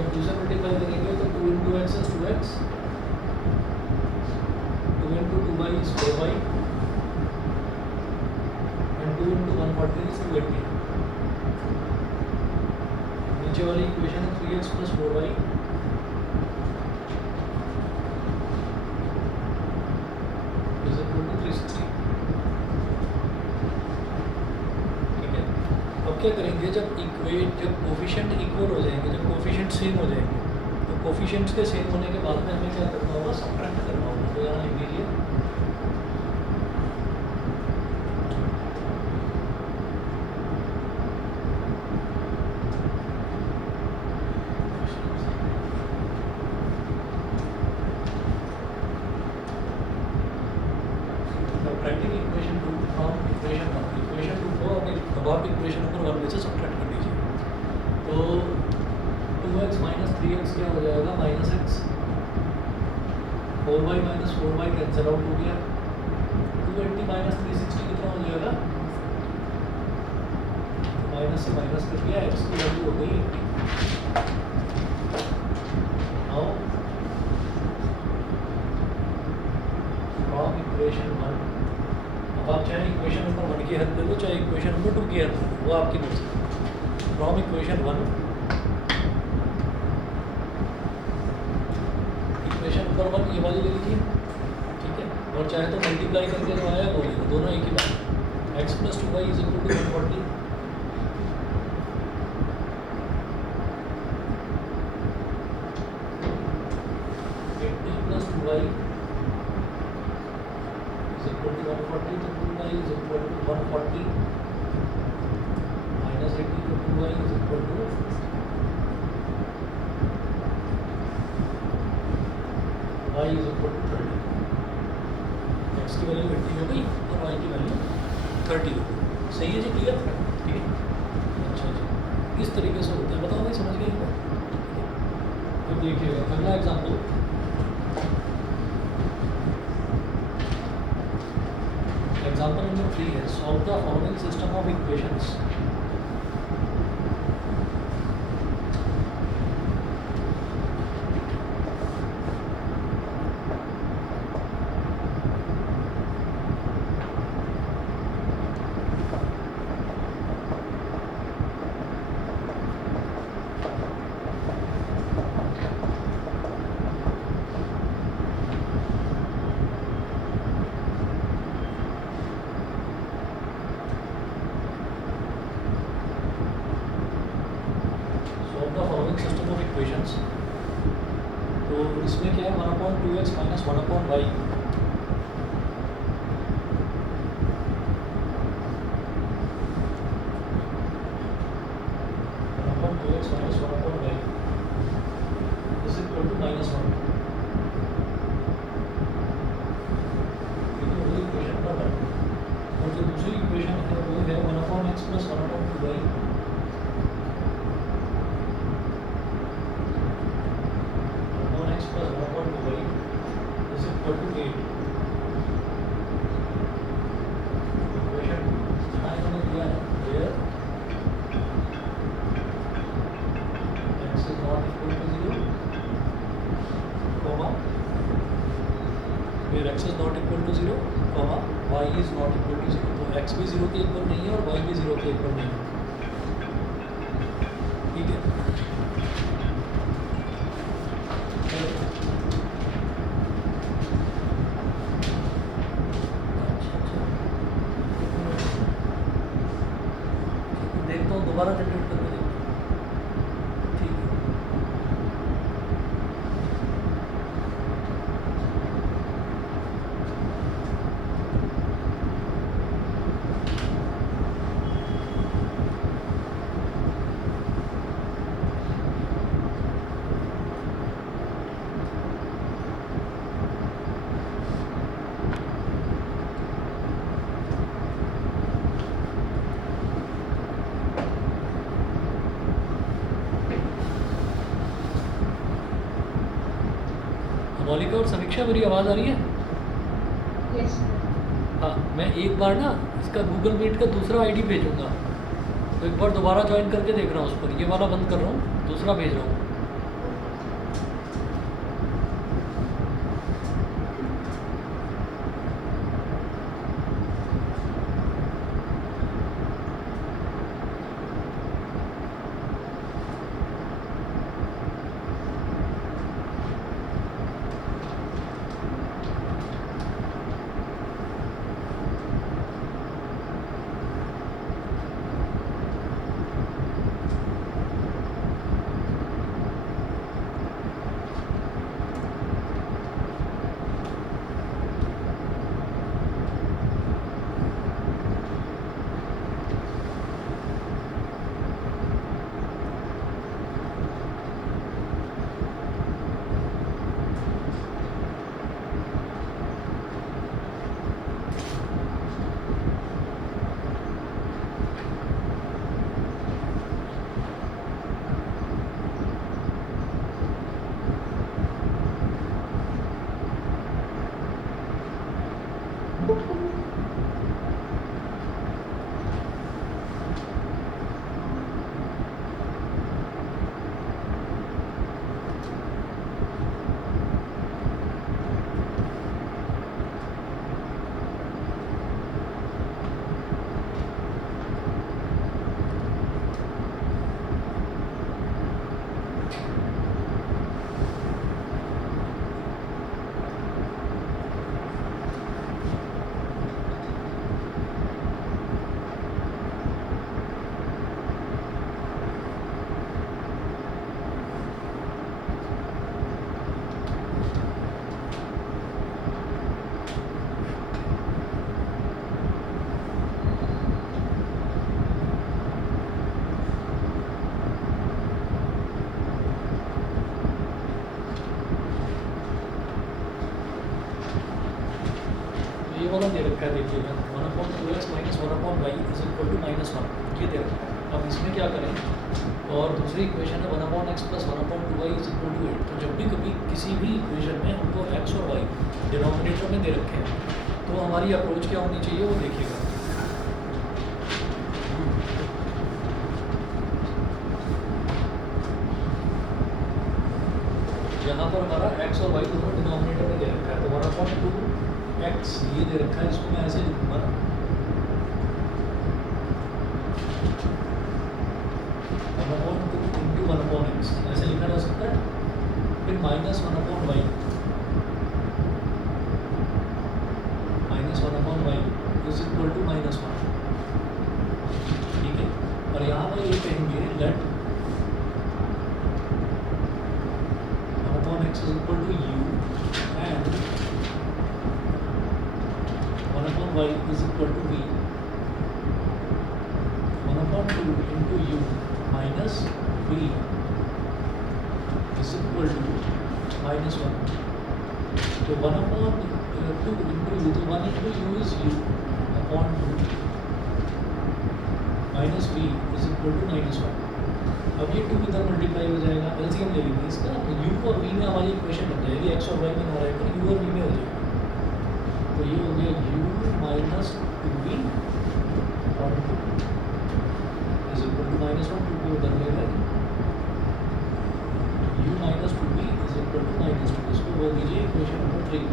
जब 2 से मल्टीप्लाई करेंगे तो 2 into x is 2x, 2 into 2y is 4y and 2 into 140 is 280। नीचे वाली इक्वेशन है 3x plus 4y is equal to 360। ठीक है, अब क्या करेंगे, जब कोफिशिएंट इक्वल हो जाएंगे, जब कोफिशिएंट सेम हो जाएंगे, तो कोफिशिएंट्स के सेम होने के बाद में हमें क्या करना होगा, सब्ट्रैक्ट करना होगा। तो यहाँ लिख लीजिए subtracting equation 2 from equation 1, equation 2 को अब इक्वेशन नंबर 1 में से सब्ट्रैक्ट कर दीजिए। तो 2x माइनस 3x क्या हो जाएगा, minus x, 4y minus 4y cancel out हो गया, 280 माइनस 360 कितना हो जाएगा, माइनस से माइनस कर दिया, x की वैल्यू हो गई 80। नाउ फ्रॉम इक्वेशन 1, अब आप चाहे इक्वेशन नंबर 1 की हेल्प ले लो, चाहे इक्वेशन नंबर 2 की हेल्प ले लो, वो आपकी मर्जी। फ्रॉम इक्वेशन 1, इक्वेशन नंबर 1 ये वाली ले लीजिए, ठीक है, और चाहे तो मल्टीप्लाई करके जो आया वो ले लो, दोनों एक ही बात। x plus 2y is equal to 140, plus 2y is equal to 140, तो 2y is equal to 140 minus 80, तो 2y is equal to y is equal to 30। x की वैल्यू 80 हो गई और y की वैल्यू 30 हो गई। सही है जी, क्लियर? ठीक है, अच्छा जी, किस तरीके से होता है बताओ भाई, समझ गए क्या? तो देखिएगा पहला एग्जाम्पल, एग्जाम्पल नंबर 3 है, solve the following system of equations. System of equations, तो इसमें क्या है, 1/2x minus 1/y, is equal to -1। ये तो इक्वेशन नंबर 1, और जो दूसरी इक्वेशन है वो है 1/x plus 1/2y is equal to 8। Equation मैंने दिया है where x is not equal to 0, comma where x is not equal to 0, comma y is not equal to 0। तो x भी 0 के इक्वल नहीं है और y भी 0 के इक्वल नहीं है, ठीक है। देखता हूँ दोबारा जनरेट करके देखता हूँ, ठीक है। मौलिका और समीक्षा, मेरी आवाज़ आ रही है? यस। हाँ, मैं एक बार ना इसका गूगल मीट का दूसरा आईडी भेजूंगा, तो एक बार दोबारा ज्वाइन करके देख रहा हूँ उस पर, ये वाला बंद कर रहा हूँ, दूसरा भेज रहा हूँ। रखा है, देखिएगा 1/2x minus 1/y is equal to -1, ये दे रखा है। अब इसमें क्या करें, और दूसरी इक्वेशन है 1/x plus 1/2y is equal to 8। तो जब भी कभी किसी भी इक्वेशन में हमको x और y डिनोमिनेटर में दे रखे हैं तो हमारी अप्रोच क्या होनी चाहिए वो देखिएगा। यहाँ पर हमारा x और y दोनों डिनोमिनेटर में दे रखा है, तो 1/2x ये दे रखा है, इसको मैं ऐसे लिखूँगा 1/2 × 1/x, ऐसे लिखा जा सकता है। फिर -1/y, -1/y is equal to -1, ठीक है। और यहाँ पर ये कहेंगे late 1/x is equal to u and 1/y is equal to v, 1/2 into u minus v is equal to -1। तो 1/2 into u, तो 1 into u is u upon 2 minus v is equal to -1। अब ये 2 इधर multiply हो जाएगा, LCM ले लेंगे इसका, तो u और v में हमारी इक्वेशन बन जाएगी, x और y में ना रहेगा, u और v में हो जाएगा। तो ये हो गया u माइनस 2v और 2 इज इक्वल टू -1, 2 को उधर ले गए, u minus 2v is equal to -2, इसको बोल दीजिए इक्वेशन नंबर 3,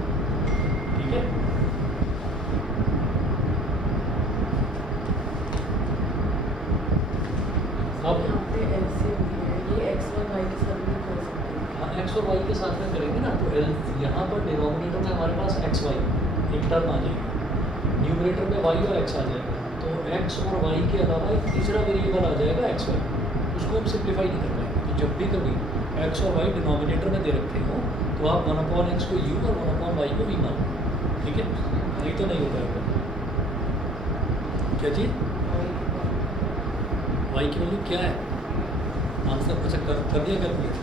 ठीक है। अब यहाँ पे LCM दिया है, ये x और y के साथ भी कर सकते हैं। हाँ, x और y के साथ में करेंगे ना, तो यहाँ पर डिनोमिनेटर में हमारे पास x y एक टर्म आ जाएगी, न्यूमरेटर में y और x आ जाएगा, तो x और y के अलावा एक तीसरा वेरिएबल आ जाएगा x y, उसको हम सिंप्लीफाई नहीं कर पाएंगे। तो जब भी कभी x और y डिनोमिनेटर में दे रखते हो तो आप 1/x को u और 1/y को v मानो, ठीक है। नहीं तो नहीं हो पाएगा। क्या चीज़ y की वैल्यू क्या है, आंसर अच्छा कर दिया कैलकुलेट,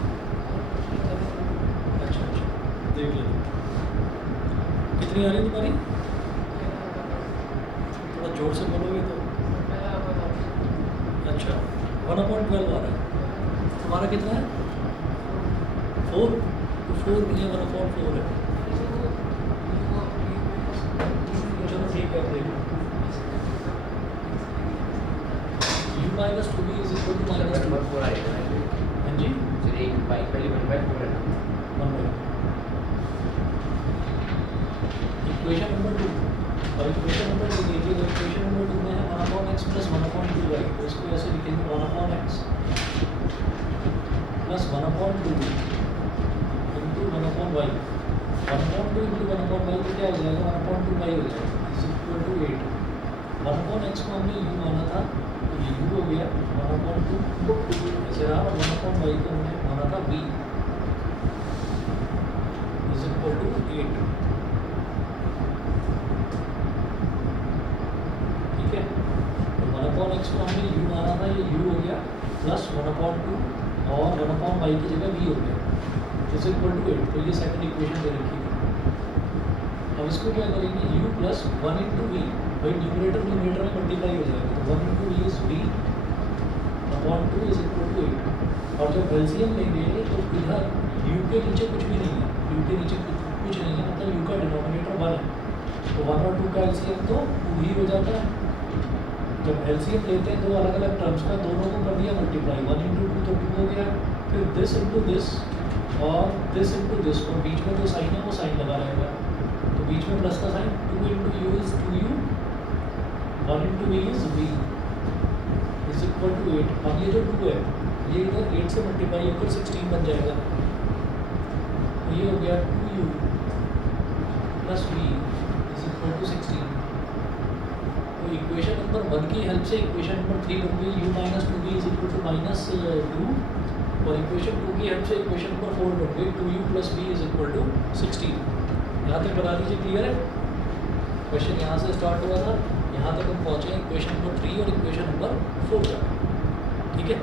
अच्छा देख लेते कितनी आ रही है तुम्हारी, थोड़ा जोर से बोलोगे तो। अच्छा 1/12 आ रहा है, तुम्हारा कितना है 4, तो 4 नहीं है 1/4 है। चलो ठीक है, देख लो u minus 2v is equal to -2, हाँ जी 1/, इक्वेशन नंबर 2। और इक्वेशन नंबर 2 देखिए, तो इक्वेशन नंबर 2 में है 1/x प्लस 1/2y, तो इसको ऐसे लिखेंगे 1/x plus 1/2 into 1/y, 1/2 into 1/y तो क्या हो जाएगा 1/2y हो जाएगा, इज इक्वल टू 8। 1/x को हमने u माना था, तो ये u हो गया 1/2 ऐसे रहा, और 1/y को हमने माना था v इज इक्वल टू 8, ठीक है। तो 1/x को हमने u माना था, ये u हो गया प्लस 1/2 और 1/y की जगह v हो गया इज इक्वल टू 8। तो ये सेकंड इक्वेशन दे रखी है। अब इसको क्या करेंगे, u प्लस 1 इंटू वी, भाई न्यूमरेटर न्यूमरेटर में मल्टीप्लाई हो जाएगा, तो 1 into v is v upon 2 is equal to 8। और जब एलसीएम लेंगे तो इधर u के नीचे कुछ भी नहीं है, u के नीचे कुछ नहीं है, मतलब u का डिनोमिनेटर 1 है, तो 1 और 2 का एलसीएम तो 2 ही हो जाता है। जब एलसीएम लेते हैं दो अलग अलग टर्म्स का, दोनों को कर दिया मल्टीप्लाई, 1 इंटू 2 तो 2 हो गया, फिर दिस इंटू दिस और दिस इंटू दिस, और बीच में जो साइन है वो साइन लगा रहेगा, तो बीच में प्लस का sign, 2 into u is 2u, 1 into v is v is equal to 8। अब ये जो 2 है ये इधर 8 से मल्टीप्लाई होकर 16 बन जाएगा, तो ये हो गया 2u plus v is equal to 16। तो इक्वेशन नंबर 1 की हेल्प से इक्वेशन नंबर 3 बन गई, u minus 2v is equal to -2, और इक्वेशन 2 की हेल्प से इक्वेशन नंबर 4 बन गई, 2u plus v is equal to 16। यहाँ तक बता दीजिए, क्लियर है। क्वेश्चन यहाँ से स्टार्ट हुआ था, यहाँ तक हम पहुँचे हैं इक्वेशन नंबर 3 और इक्वेशन नंबर 4 तक, ठीक है।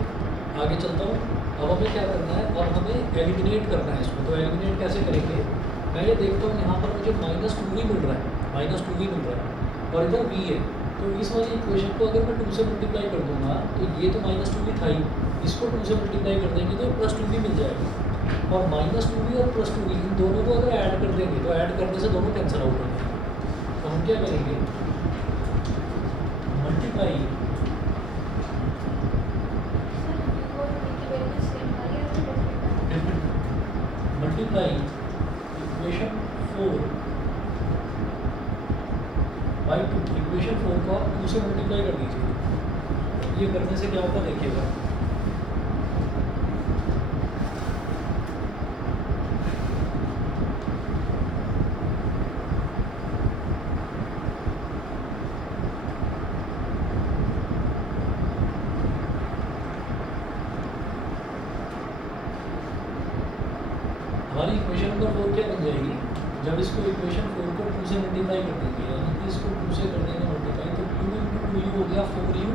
आगे चलता हूँ। अब हमें क्या करना है, अब हमें एलिमिनेट करना है इसको। तो एलिमिनेट कैसे करेंगे, मैं ये देखता हूँ यहाँ पर मुझे -2v मिल रहा है, -2v मिल रहा है, और इधर v है, तो इस वाली इक्वेशन को अगर मैं 2 से मल्टीप्लाई कर दूंगा तो ये तो -2 भी था ही, इसको 2 से मल्टीप्लाई कर देंगे तो +2 भी मिल जाएगा। और -2v और +2v इन दोनों को अगर ऐड कर देंगे तो ऐड करने से दोनों कैंसिल आउट हो जाएंगे। तो हम क्या करेंगे, multiply multiply equation 4 by 2। Equation 4 को आप 2 से मल्टीप्लाई कर दीजिए। ये करने से क्या होगा देखिएगा, हमारी इक्वेशन नंबर 4 क्या बन जाएगी, जब इसको इक्वेशन 4 को 2 से मल्टीप्लाई कर देंगे, यानी कि इसको 2 से कर देंगे मल्टीप्लाई, तो q इंटू 2u हो गया 4u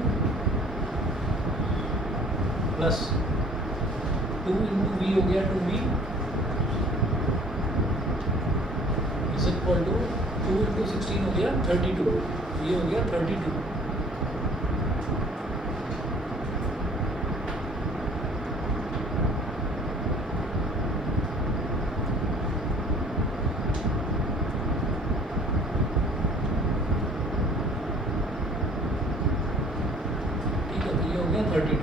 प्लस 2 इंटू v हो गया 2v is equal to 2 into 16 हो गया 32, ये हो गया 32। ये हो गया 32,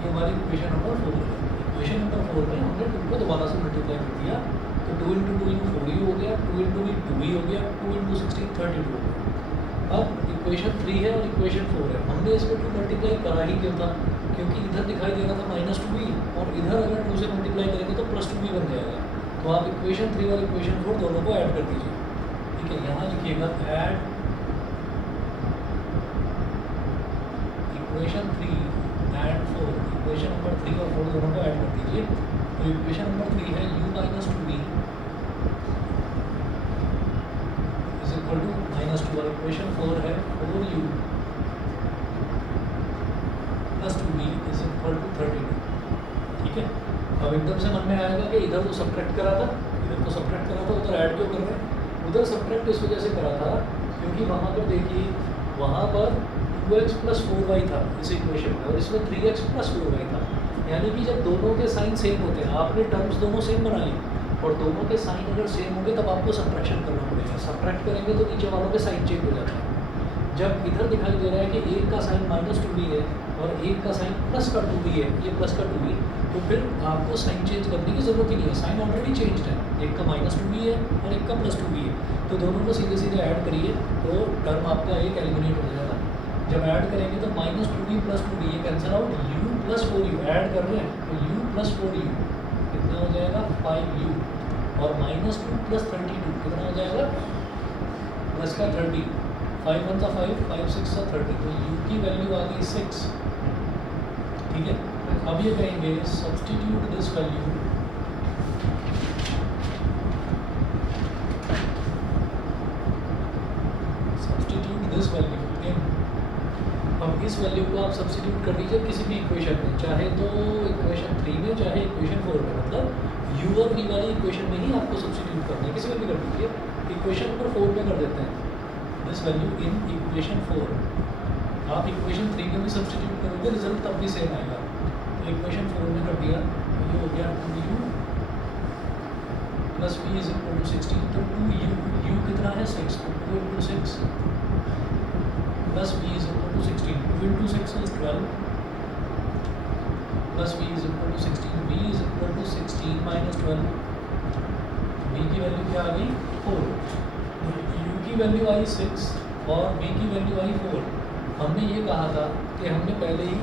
ये हमारी इक्वेशन नंबर 4 है। इक्वेशन नंबर 4 में हमने 2 को दोबारा से मल्टीप्लाई कर दिया, तो 2 इंटू 2 4u हो गया, 2 इंटू v 2v हो गया, 2 इंटू 16 32 हो गया। अब इक्वेशन 3 है और इक्वेशन 4 है, हमने इसको 2 मल्टीप्लाई करा ही क्यों था, क्योंकि इधर दिखाई दे रहा था -2v और इधर अगर 2 से मल्टीप्लाई करेंगे तो +2v बन जाएगा। तो आप इक्वेशन 3 और इक्वेशन 4 दोनों को ऐड कर दीजिए। ठीक है, यहाँ लिखिएगा add equation 3 and 4, equation number 3 और 4 दोनों को ऐड कर दीजिए। तो इक्वेशन नंबर 3 है u minus 2v is equal to -2, और इक्वेशन 4 है 4u plus 2v is equal to 32। ठीक है, अब एकदम से मन में आएगा कि इधर तो सब्ट्रैक्ट करा था, इधर तो सब्ट्रैक्ट करा था, उधर ऐड क्यों कर रहे हैं। उधर सब्ट्रैक्ट इस वजह से करा था क्योंकि वहाँ पर देखिए, वहाँ पर 2x प्लस 4y था इस इक्वेशन में, और इसमें 3x प्लस 4y था। यानी कि जब दोनों के साइन सेम होते हैं, आपने टर्म्स दोनों सेम बना ली, और दोनों के साइन अगर सेम होंगे तब आपको सब्ट्रैक्शन करना पड़ेगा। सब्ट्रैक्ट करेंगे तो नीचे वालों के साइन चेंज हो जाता है। जब इधर दिखाई दे रहा है कि एक का साइन -2v है और एक का साइन प्लस का 2v है, ये प्लस का 2v, तो फिर आपको साइन चेंज करने की ज़रूरत ही नहीं है, साइन ऑलरेडी चेंज्ड है। एक का -2v है और एक का +2v है, तो दोनों को सीधे सीधे ऐड करिए तो टर्म आपका एक एलिमिनेट हो जाएगा। जब ऐड करेंगे तो -2v प्लस 2v ये cancel out, u plus 4u add कर रहे हैं तो u प्लस 4u कितना हो जाएगा 5u, और -2 प्लस 32 कितना हो जाएगा प्लस का 30, 5 1 5, 5 6 30, तो u की वैल्यू आ गई 6। ठीक है, अब ये कहेंगे सब्सटीट्यूट दिस वैल्यू इन, अब इस वैल्यू को आप सब्स्टिट्यूट कर दीजिए किसी भी इक्वेशन में, चाहे तो इक्वेशन 3 में चाहे इक्वेशन 4 में, मतलब u और v वाली इक्वेशन में ही आपको सब्स्टिट्यूट करना है, किसी में भी कर दीजिए। इक्वेशन नंबर 4 में कर देते हैं दिस वैल्यू इन इक्वेशन 4। आप इक्वेशन 3 में भी सब्स्टिट्यूट करोगे रिजल्ट तब भी सेम आएगा। तो इक्वेशन 4 में कर दिया, ये हो गया 2u plus v is equal to 16, तो 2u कितना है 6, तो 2 into 6 plus v is equal to 16, 2 into 6 is 12 plus v is equal to 16, v is equal to 16 minus 12, v की वैल्यू क्या आ गई 4, u की वैल्यू आई 6 और v की वैल्यू आई 4। हमने ये कहा था कि हमने पहले ही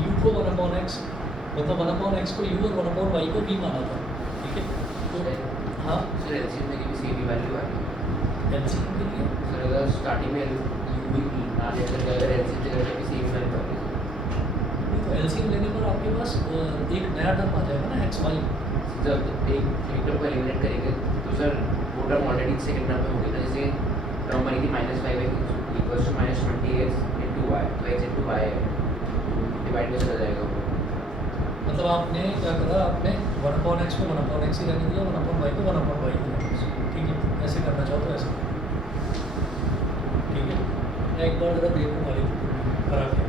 u को 1/x मतलब 1/x को u और 1/y को v माना था। ठीक है, तो हाँ सर एलसीएम में भी सेम ही वैल्यू आ गई। एलसीएम के लिए सर अगर स्टार्टिंग में यू भी ना लेकर अगर एलसीएम से करके भी सेम वैल्यू आ गई, तो एलसीएम लेने पर आपके पास एक नया टर्म आ जाएगा ना xy। जब एक टर्म को एलिमिनेट करेंगे तो सर वो टर्म ऑलरेडी सेकंड टर्म में होगी ना, जैसे टर्म बनी थी -5x equals to -20x into y, तो x इंटू वाई डिवाइड में चला जाएगा वो। मतलब आपने क्या करा, आपने 1/x को 1/x ही रहने दिया, 1/y को 1/y ही रहने दिया। ठीक है, ऐसे करना चाहो तो ऐसे करो। ठीक है, मैं एक बार ज़रा देखूँ हमारी करा के।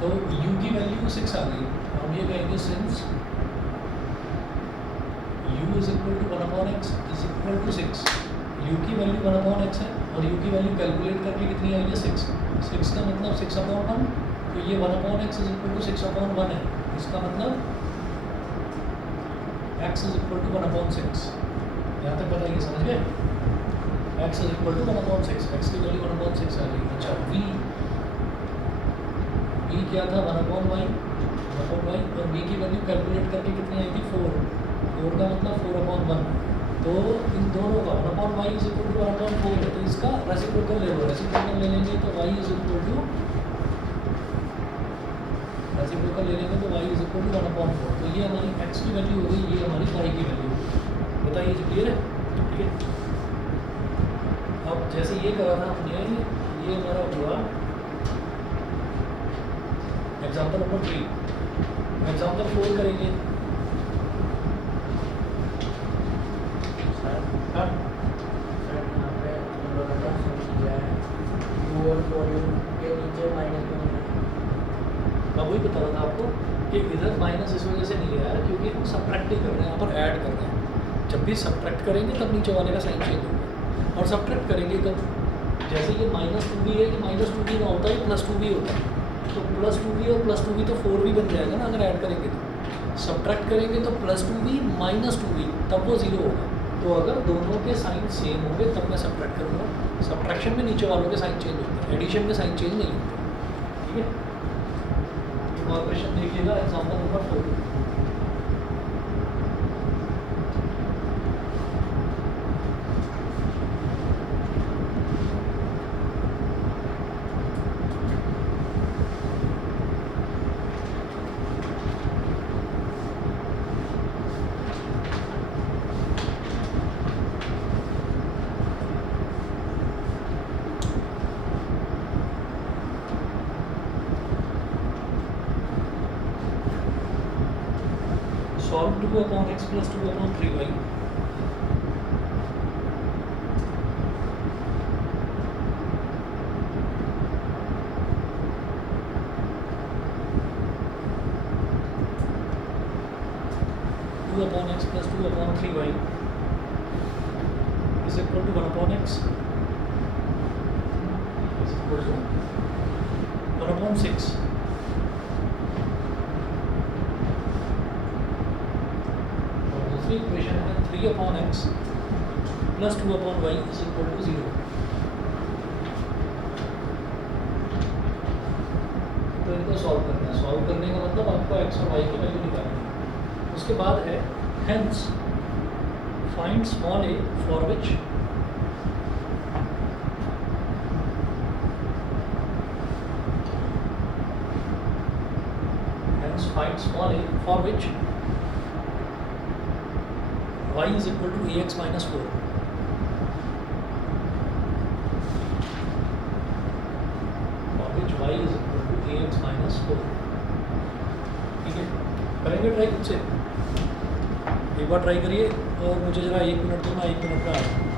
तो u की वैल्यू 6 आ गई, हम ये कहेंगे since u is equal to 1/x is equal to 6। u की वैल्यू 1/x है और u की वैल्यू कैलकुलेट करके कितनी आई है 6। 6 का मतलब 6/1, तो ये 1/x इज इक्वल टू 6/1 है। इसका मतलब x इज इक्वल टू 1/6। यहाँ तक बताइए, समझ गए? x is equal to 1/6, x की वैल्यू 1/6 आ गई। अच्छा v क्या था 1/y और v की वैल्यू कैलकुलेट करके कितनी आई थी 4। 4 का मतलब 4/1। तो इन दोनों का 1/y इज इक्वल टू 1/4 है, तो इसका रेसिप्रोकल ले लो। रेसिप्रोकल ले लेंगे तो y is equal to reciprocal ले लेंगे तो y इज इक्वल टू 1/4। तो ये हमारी x की वैल्यू हो गई, ये हमारी y की वैल्यू हो गई। बताइए जी, क्लियर है? ठीक है, अब जैसे ये करा था हमने, ये हमारा हुआ एग्जाम्पल नंबर 3। एग्जाम्पल 4 करेंगे। हाँ, यहाँ पे हम लोगों ने सम किया है u और 4u के नीचे माइनस में होना है। मैं वही बता रहा था आपको कि इधर माइनस इस वजह से नहीं आया क्योंकि हम सब्ट्रैक्ट ही कर रहे हैं, यहाँ पर ऐड कर रहे हैं। जब भी सब्ट्रैक्ट करेंगे तब नीचे वाले का साइन चेंज होगा, और सब्ट्रैक्ट करेंगे कब? जैसे ये -2b है, कि -2b ना होता है +2b होता है, तो +2b और +2b तो 4b बन जाएगा ना अगर ऐड करेंगे तो। सब्ट्रैक्ट करेंगे तो +2b -2b, तब वो 0 होगा। तो अगर दोनों के साइन सेम होंगे तब मैं सब्ट्रैक्ट करूँगा। सब्ट्रैक्शन में नीचे वालों के साइन चेंज होते हैं, एडिशन में साइन चेंज नहीं होते। ठीक है, एक और क्वेश्चन देखिएगा, example number 4। Solve 2/x plus 2/3y. x plus 2/3y is equal to 1/x is equal to 1/6. Equation है 3/x plus 2/y is equal to 0। तो इनको सॉल्व करना है। सॉल्व करने का मतलब आपको x और y की वैल्यू निकालनी है। उसके बाद है hence find small a for which y is equal to ax minus 4। For which y is equal to ax minus 4। ठीक है, करेंगे ट्राई खुद से। एक बार ट्राई करिए और मुझे ज़रा 1 मिनट दो, मैं 1 मिनट में आ रहा हूँ।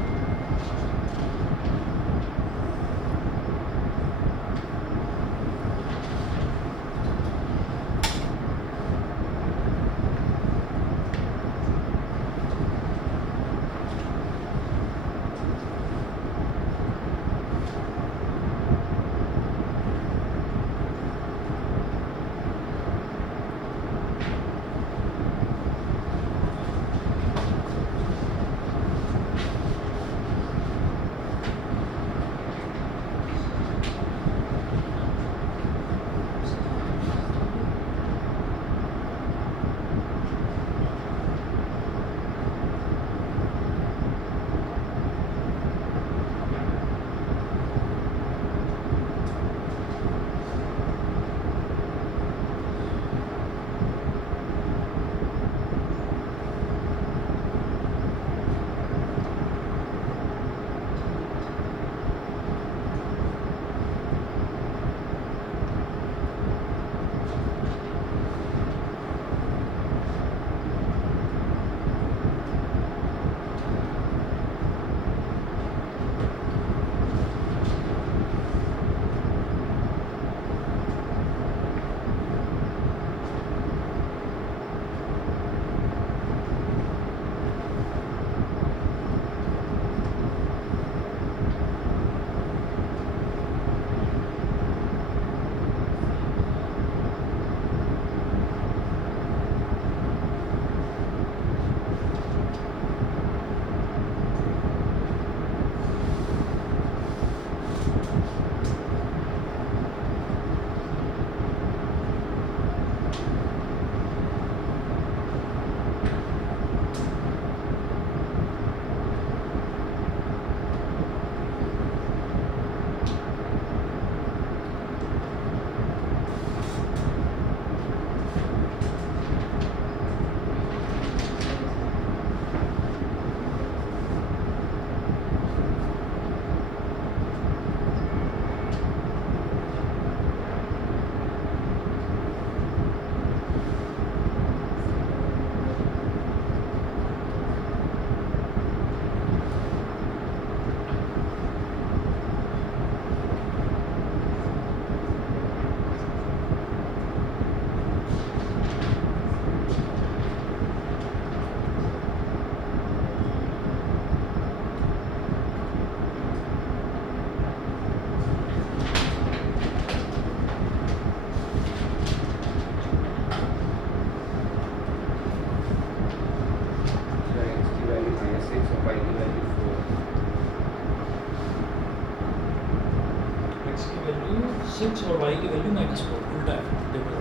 वैल्यू 6 और y की वैल्यू -4, उल्टा है। देखो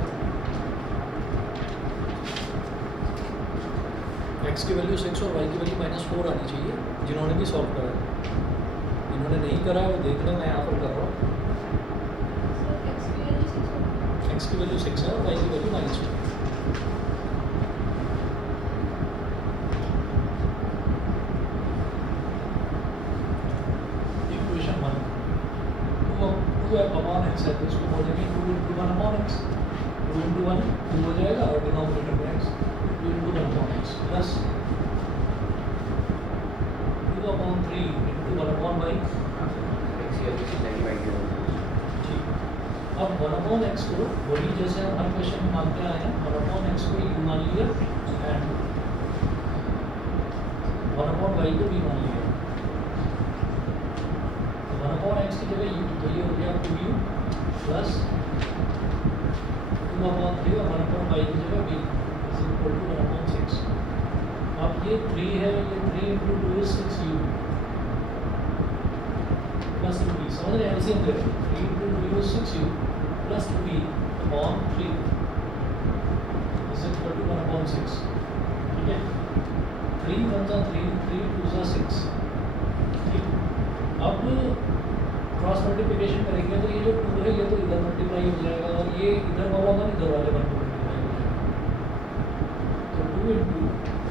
x की वैल्यू 6 और y की वैल्यू -4 आनी चाहिए जिन्होंने भी सॉल्व करा है। जिन्होंने नहीं करा है वो देख लें, मैं यहाँ पर कर रहा हूँ। x की वैल्यू 6 है और y की वैल्यू -4। इक्वेशन 1 2 अपॉन x है तो इसको बोलेंगे 2 × 1 अपॉन x। 2 × 1 2 हो जाएगा और डिनोमिनेटर में x, 2 × 1 upon x plus 2 upon 3 × 1 upon y। ठीक, अब 1 अपॉन x को वही जैसे हम हर क्वेश्चन में मानते आए हैं, 1 अपॉन x को u मान लिया एंड 1 अपॉन y को v मान लिया। 1 अपॉन x की जगह u, तो ये हो गया 2u प्लस 2 अपॉन 3 और 1 अपॉन y की जगह v is equal to 1 upon 6। अब ये 3 है, ये 3 × 2 इज 6u प्लस 2v, समझ रहे हैं? ऐसे हम करें 3 × 2 इज 6u plus 2v upon 3 is equal to 1 upon 6। ठीक है, 3 × 1 3, 3 × 2 6। ठीक, अब क्रॉस मल्टीप्लिकेशन करेंगे तो ये जो 2 है ये तो इधर मल्टीप्लाई हो जाएगा और ये इधर वाला 1 इधर वाले 1 को मल्टीप्लाई हो जाएगा। तो 2 ×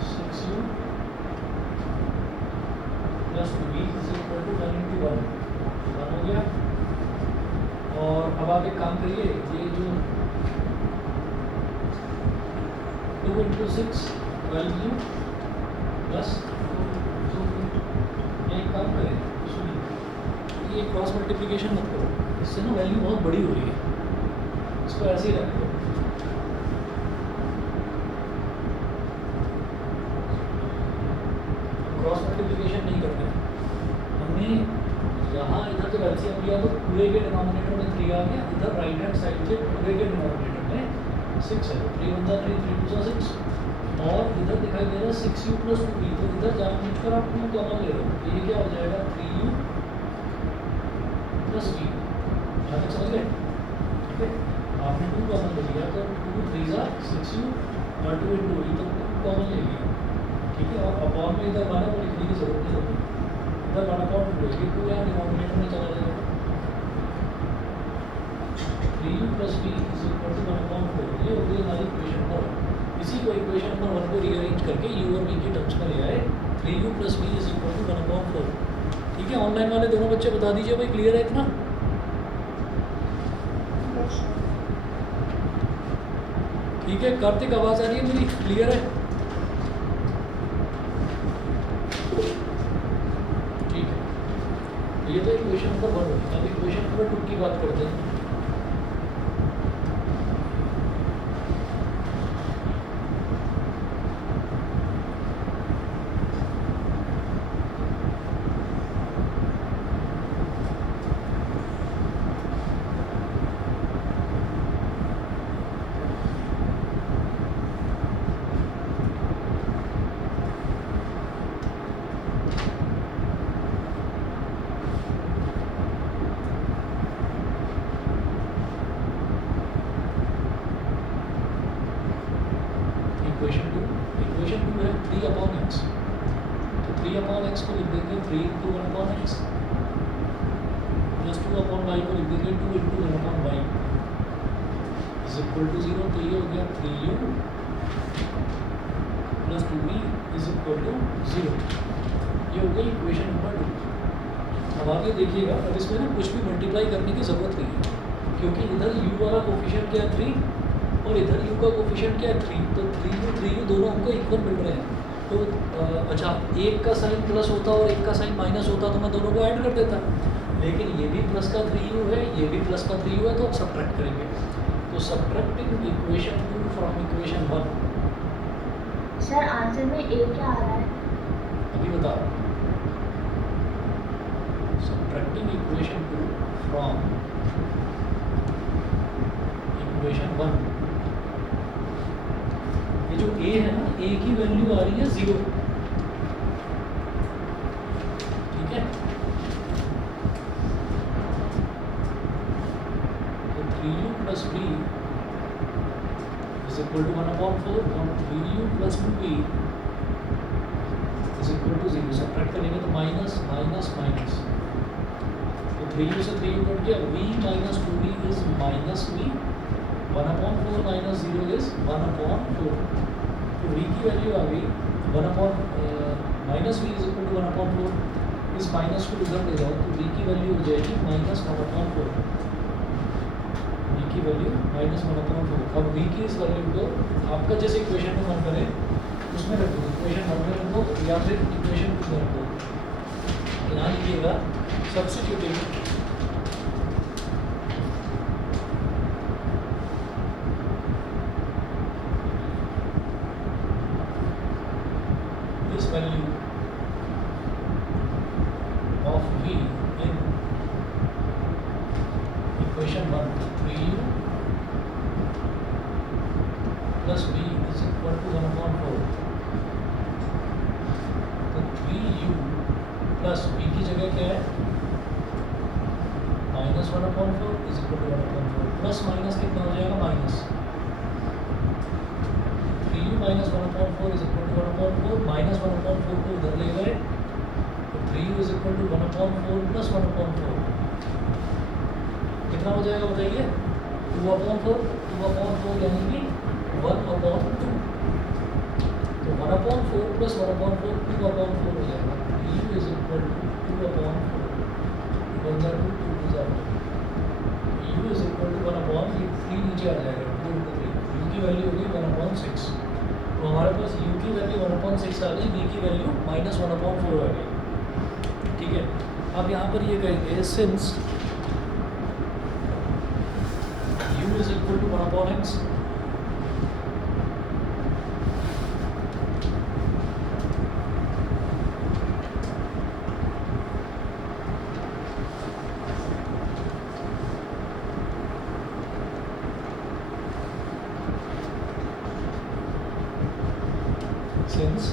6u plus 2v is equal to 1 × 1 हो गया। और अब आप एक काम करिए, ये जो 2 × 6 12u प्लस एक काम करें, ये क्रॉस मल्टीप्लिकेशन मत करो, इससे ना वैल्यू बहुत बड़ी हो रही है, इसको ऐसे ही रख दो। क्रॉस मल्टीप्लिकेशन नहीं करते हैं, हमने यहाँ इधर जब एलसीएम लिया तो पूरे के डिनोमिनेटर में 3 आ गया, इधर राइट हैंड साइड से पूरे के डिनोमिनेटर में 6 है, 3 × 1 3, 3 × 2 6 और इधर दिखाई दे रहा है 6u प्लस 2v, तो इधर जानबूझकर आप 2 कॉमन ले रहे हो, तो ये क्या हो जाएगा 3u प्लस v। यहाँ तक समझ गए? ठीक है, आपने 2 कॉमन ले लिया तो 2 3 6u और 2 × v तो 2 कॉमन ले लिया। ठीक है, और अपॉन में इधर 1 को लिखने की जरूरत नहीं होगी, इधर 1 अपॉन 2 है, 2 यहाँ डिनोमिनेटर में चला जाएगा। 3u plus v is equal to 1 upon 4, ये हो गई हमारी इक्वेशन नंबर 1। इसी को इक्वेशन नंबर 1 को रीअरेंज करके u और v की टर्म्स में ले आए, 3u plus v is equal to 1 upon 4। ठीक है, ऑनलाइन वाले दोनों बच्चे बता दीजिए भाई, क्लियर है इतना? ठीक है, कार्तिक आवाज़ आ रही है मेरी, क्लियर है? ठीक है, ये तो इक्वेशन नंबर 1 होगी। अब इक्वेशन नंबर 2 की बात करते हैं। इक्वेशन 2 है 3 अपॉन एक्स, तो 3 अपॉन एक्स को लिख देंगे 3 × 1 upon x plus 2 upon y को लिख देंगे 2 × 1 upon y is equal to 0। तो ये हो गया 3u plus 2v is equal to 0। ये हो गई इक्वेशन नंबर 2। अब आगे देखिएगा, अब इसमें ना कुछ भी मल्टीप्लाई करने की ज़रूरत नहीं है, क्योंकि इधर u वाला कोफिशिएंट क्या है 3 और इधर u का कोफिशिएंट क्या है 3, तो 3u दोनों हमको इक्वल मिल रहे हैं। तो अच्छा, एक का साइन प्लस होता और एक का साइन माइनस होता तो मैं दोनों को ऐड कर देता, लेकिन ये भी प्लस का 3u है, ये भी प्लस का 3u है, तो अब सब्ट्रैक्ट करेंगे। तो subtracting equation 2 from equation 1। Sir answer में ए क्या आ रहा है? अभी बता रहा हूँ। सब्ट्रैक्टिंग इक्वेशन 2 फ्रॉम इक्वेशन 1, ये जो a है ना, a की वैल्यू आ रही है 0। ठीक है, 3u plus v is equal to 1/4 और 3u plus 2v is equal to 0. Subtract करेंगे तो माइनस माइनस माइनस, तो 3u से 3u कट गया, v minus 2v is minus v, 1/4 minus 0 is 1/4, तो v की वैल्यू आ गई 1 minus v is equal to 1/4, इस माइनस को इधर ले जाओ तो v की वैल्यू हो जाएगी माइनस 1/4, v की वैल्यू माइनस 1/4। अब v की इस वैल्यू को आपका जैसे इक्वेशन में मन करे उसमें रख दो, इक्वेशन 1 में रख दो या फिर इक्वेशन 2 में रख दो। यहाँ लिखिएगा substituting this value of v in equation 1, 3u plus v is equal to 1/4, तो 3u plus v की जगह क्या है minus 1/4 is equal to 1/4, plus minus कितना हो जाएगा minus 3u minus 1/4 is equal to 1/4, minus 1/4 को इधर ले गए तो 3u is equal to 1/4 plus 1/4, कितना हो जाएगा बताइए 2/4 यानी कि 1/2, तो 1/4 plus 1/4 2/4 हो जाएगा, u is equal to 2/4, 1 जा 2 2 जा 2, u is equal to 1/3 नीचे आ जाएगा 2 into 3, u की वैल्यू होगी 1/6, तो हमारे पास u की वैल्यू 1/6 आ गई, v की वैल्यू माइनस 1/4 आ गई। ठीक है, अब यहाँ पर ये कहेंगे since u is equal to 1/x, since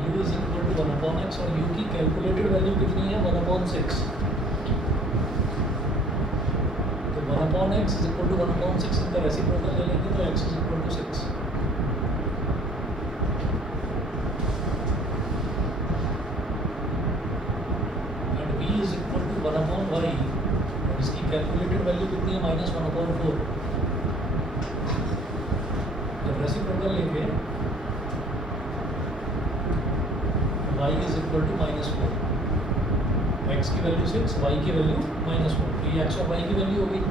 u is equal to 1/x और u की कैलकुलेटेड वैल्यू कितनी है 1/6, तो 1/x is equal to 1/6 इनका रेसिप्रोकल ले लेंगे तो x is equal to 6, and v is equal to 1/y और इसकी कैलकुलेटेड वैल्यू कितनी है माइनस 1/4, जब रेसिप्रोकल लेंगे y is equal to -4, x की वैल्यू 6, y की वैल्यू -4, ये x और y की वैल्यू हो गई,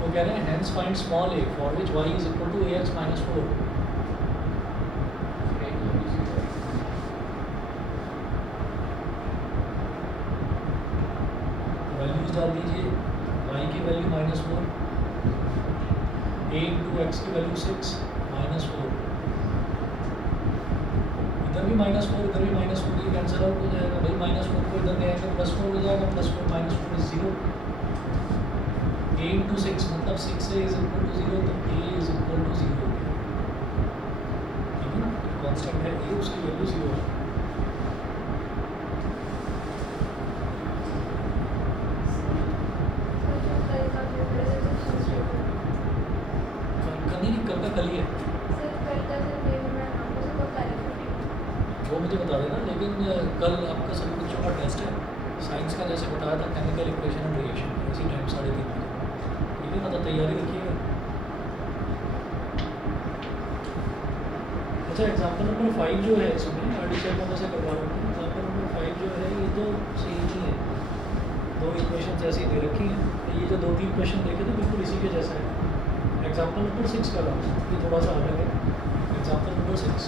वो कह रहे हैं hence find small a for which y is equal to ax -4, values डाल दीजिए, y की वैल्यू -4, a इंटू x की वैल्यू 6 -4, इधर भी -4 इधर भी -4, ये कैंसिल आउट हो जाएगा भाई, -4 को इधर ले आएंगे +4 हो जाएगा, +4 -4 इज 0, a इंटू 6 मतलब 6a इज इक्वल टू 0, तो a इज इक्वल टू 0, ठीक है ना, कांस्टेंट है a, उसकी वैल्यू 0 है। कल का कल ही है, वो मुझे बता देना, लेकिन कल आपका सभी बच्चों का टेस्ट है साइंस का, जैसे बताया था केमिकल इक्वेशन एंड रिएक्शन, इसी टाइम 3:30 बजे, ठीक है ना, तो तैयारी रखिएगा। अच्छा, एग्जाम्पल नंबर 5 जो है इसमें आर्टिकल में से करवा रहा हूँ, एग्जाम्पल नंबर 5 जो है ये तो सही नहीं है, 2 इक्वेशन ऐसी दे रखी हैं, ये जो 2-3 क्वेश्चन देखे थे बिल्कुल इसी के जैसा है। एग्जाम्पल नंबर 6 कर रहा हूँ, ये थोड़ा सा अलग है, example number 6,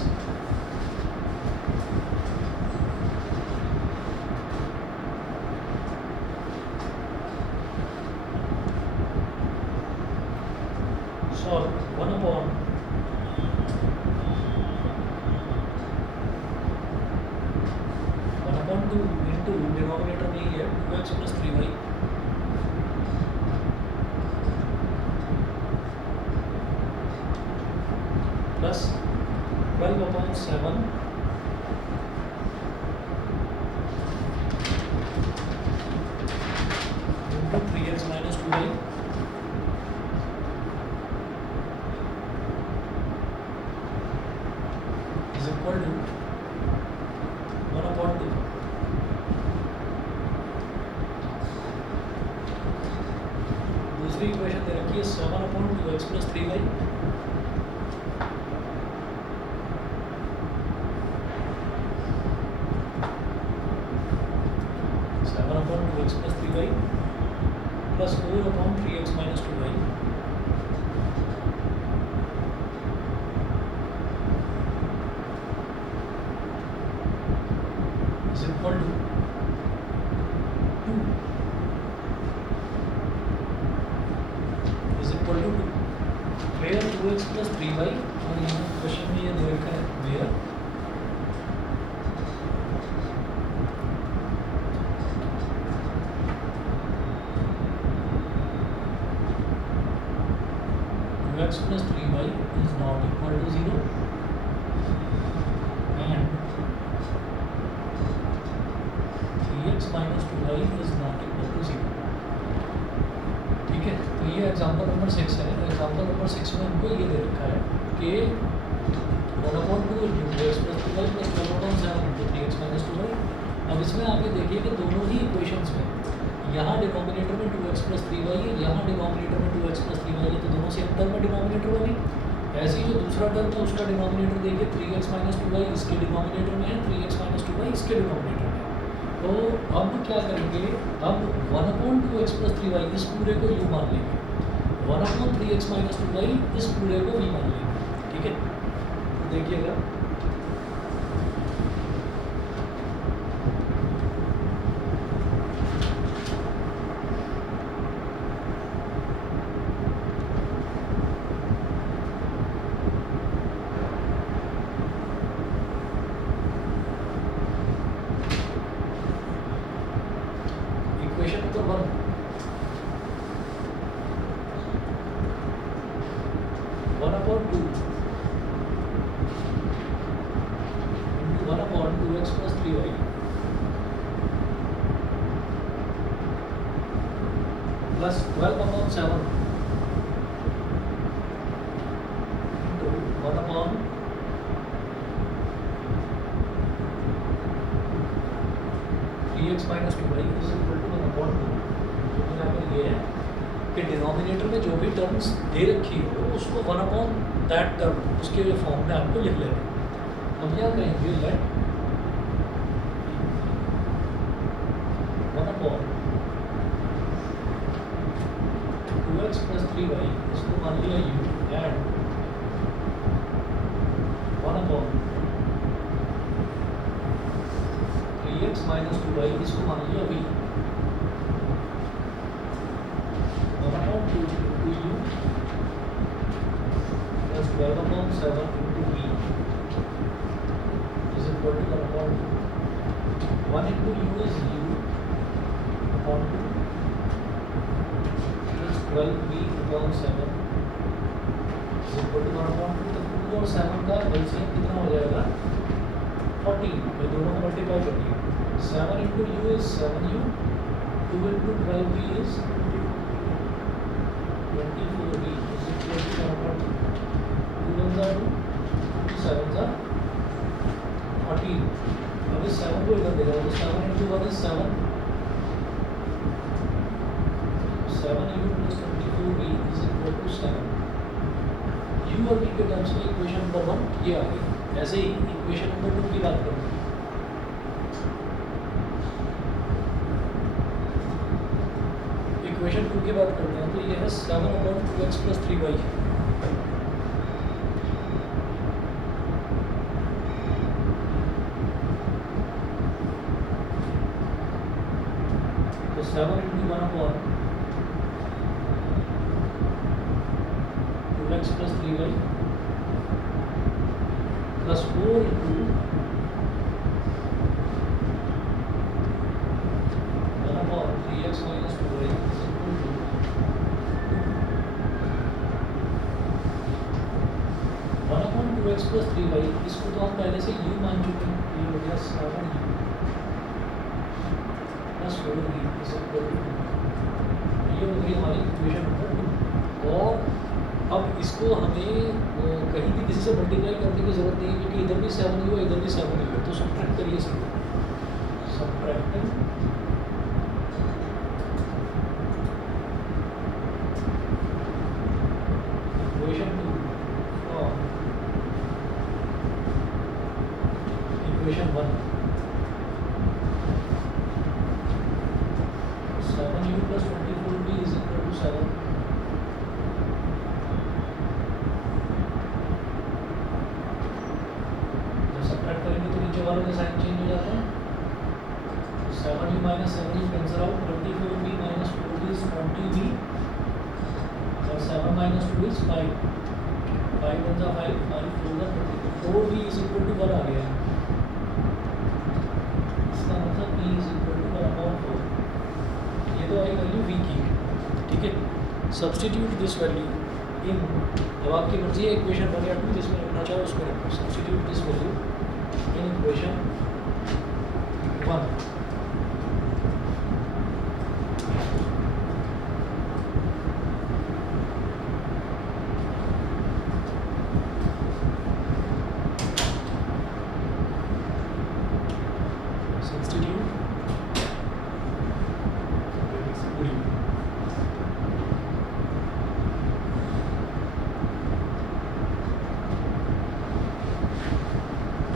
solve 1/2 into denominator में ही है 2x + 3y प्लस 12/7 - दूसरी इक्वेशन दे रखी है 7/2x + 3y। x plus 3y plus 4/3x minus 2y is equal to 2 is equal to 2 where 2x plus 3y और यहाँ क्वेश्चन में ये दे रखा है where x plus 3y is not equal to 0 and 3x minus 2y is not equal to 0। ठीक है, तो ये एग्जाम्पल नंबर 6 है। एग्जाम्पल नंबर 6 में हमको ये दे रखा है कि 1/2 into x plus 2y plus 12/7 into 3x minus 2y। अब इसमें आगे देखिए कि दोनों ही इक्वेशंस में यहाँ डिनोमिनेटर में 2x plus 3y है, यहाँ डिनोमिनेटर में 2x plus 3y है, तो दोनों सेम टर्म में डिनोमिनेटर वाली। ऐसे ही जो दूसरा टर्म है उसका डिनोमिनेटर देखिए 3x minus 2y इसके डिनोमिनेटर में है, 3x minus 2y इसके डिनोमिनेटर में है। तो अब क्या करेंगे, अब 1/2x plus 3y इस पूरे को u मान लेंगे, 1/3x minus 2y इस पूरे को v मान लेंगे। ठीक है, तो देखिएगा equation number 1 1/2 into 1/2x plus 3y plus 12/7 into 1/3x minus 2y is equal to 1/2। तो यहाँ पर ये है कि डिनोमिनेटर में जो भी टर्म्स दे रखी हो उसको 1/that टर्म उसके फॉर्म में आपको लिख लेना। अब क्या कहेंगे, लेट 1/2x plus 3y इसको मान लिया u and 1/3x minus 2y इसको मान लिया v। 1/2 into u plus 12/7 into v is equal to 1/2। 1 into u is u upon 2 plus 12v upon 7 is equal to 1/2। तो 2 और 7 का एलसीएम कितना हो जाएगा, 14। ये दोनों को मल्टीप्लाई कर दिया, 7 into u is 7u, 2 into 12v is 24v is equal to 1/2। 2 1s are 2, 2 7s are 14। अब इस 7 को इधर देगा तो 7 into 1 is 7, 7u plus 24v is equal to 7। u और v के टर्म्स में इक्वेशन नंबर 1 ये आ गई। ऐसे ही इक्वेशन नंबर 2 की बात करें, इक्वेशन 2 की बात करते हैं तो ये है 7/2x plus 3y। तो 7 into 1/2x plus 3y plus 4 into 1/3x minus 2y is equal to 1/2x plus 3y। इसको तो हम पहले से u मान चुके हैं, ये हो गया 7u plus 4v is equal to 2। ये हो गई हमारी इक्वेशन नंबर 2। और अब इसको हमें कहीं भी किसी से मल्टीप्लाई करने की जरूरत नहीं है क्योंकि इधर भी 7u है इधर भी 7u है। तो सब्ट्रैक्ट करिए सीधे, subtracting 7u plus 24v is equal to 7. जब सब्ट्रैक्ट करेंगे तो नीचे वालों के साइन चेंज हो जाते हैं. 7u minus 7u cancel out. 24v minus 4v is 20v और 7 minus 2 is 5. 5 1 जा 5, 5 4 जा 20. 4v is equal to 1 आ गया है. इसका मतलब v is equal to 1/4. ये तो आई वैल्यू v की है. ठीक है. सब्सटीट्यूट दिस वैल्यू इन, अब आपकी मर्जी है इक्वेशन 1 या 2 जिसमें रखना चाहो उसमें रखो. Substitute this value in equation 1.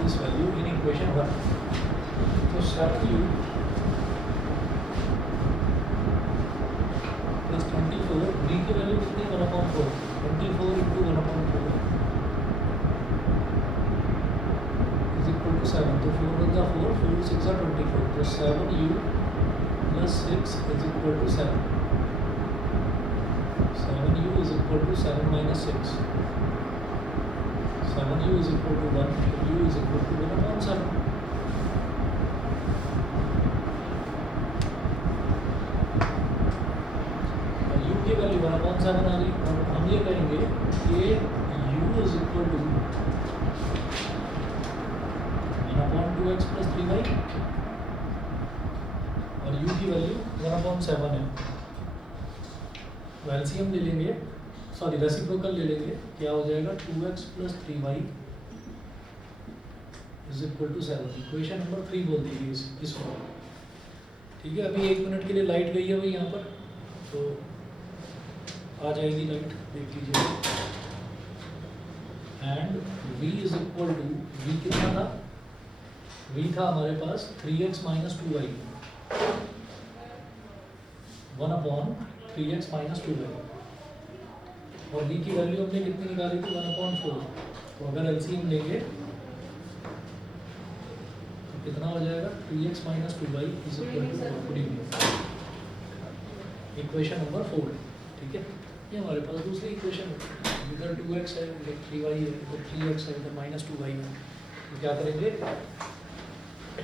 This value in equation 1. So substitute plus 24, v की वैल्यू कितनी 1/4. 24 into 1/4 is equal to 7. तो 4 1 जा 4, 4 6 जा 24. तो 7u plus 6 is equal to 7. 7u is equal to 7 minus 6. 7u is equal to 1, u is equal to 1/7. और u की value 1/7 आ गई और हम ये कहेंगे कि u is equal to 1/2x plus 3y और u की वैल्यू 1/7 है. तो एलसीएम ले लेंगे, सॉरी रेसिप्रोकल ले लेंगे. क्या हो जाएगा 2x plus 3y is equal to 7. Equation number 3 बोल दीजिए इसको. ठीक है. अभी 1 मिनट के लिए लाइट गई है भाई यहाँ पर, तो आ जाएगी लाइट, देख लीजिए. And v is equal to, v कितना था, v था हमारे पास 3x minus 2y 1/3x minus 2y और v की वैल्यू हमने कितनी निकाली थी 1/4. तो अगर एलसीएम लेंगे तो कितना हो जाएगा 3x minus 2y is equal to 4. Equation number 4. ठीक है. ये हमारे पास दूसरी इक्वेशन है. इधर 2x है, इधर 3y है, इधर 3x है, इधर minus 2y है. तो क्या करेंगे,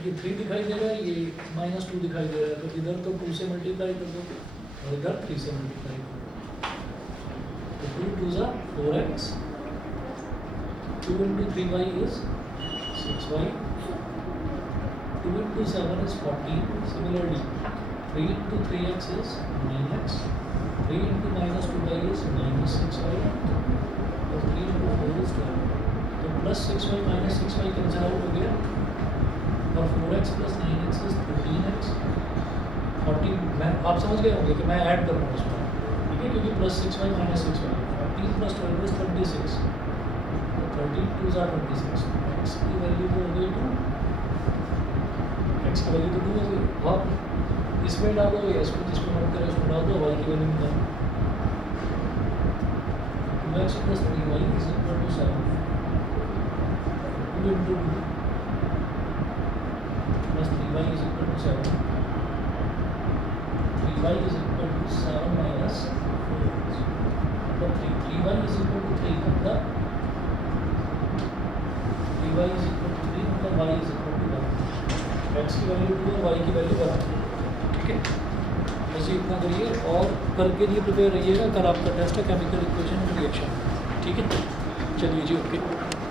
ये 3 दिखाई दे रहा है, ये -2 दिखाई दे रहा है. तो इधर तो 2 से मल्टीप्लाई कर दो और इधर 3 से मल्टीप्लाई कर दो. तो 2 2 जा 4x, 2 into 3y is 6y, 2 into 7 is 14. Similarly, 3 into 3x is 9x, 3 into -2y is -6y, और 3 into 4 is 12. तो plus 6y minus 6y cancel out हो गया और 4x plus 9x is 13x. 14 मैं आप समझ गए होंगे कि मैं ऐड कर रहा हूँ उसमें. ठीक है, क्योंकि plus 6y minus 6y 14 plus 12 is 26. तो 13 2 are 26. x की वैल्यू तो हो गई 2, x की वैल्यू तो 2 हो गई. आप इसमें डालो या इसमें जिसमें नोट करें उसमें डाल दो, y की वैल्यू निकालो. 2x plus 3y is equal to 7. 2 into 2 plus 3y is equal to 7. 3y is equal to 7 minus 4. मतलब 3y is equal to 3 मतलब 3y is equal to 3 मतलब y is equal to 1. x की value 2 और y की value 1. ठीक है. बस इतना करिए और कल के लिए प्रिपेयर रहिएगा. कल आपका टेस्ट है केमिकल इक्वेशन एंड रिएक्शन. ठीक है. चलिए जी, ओके.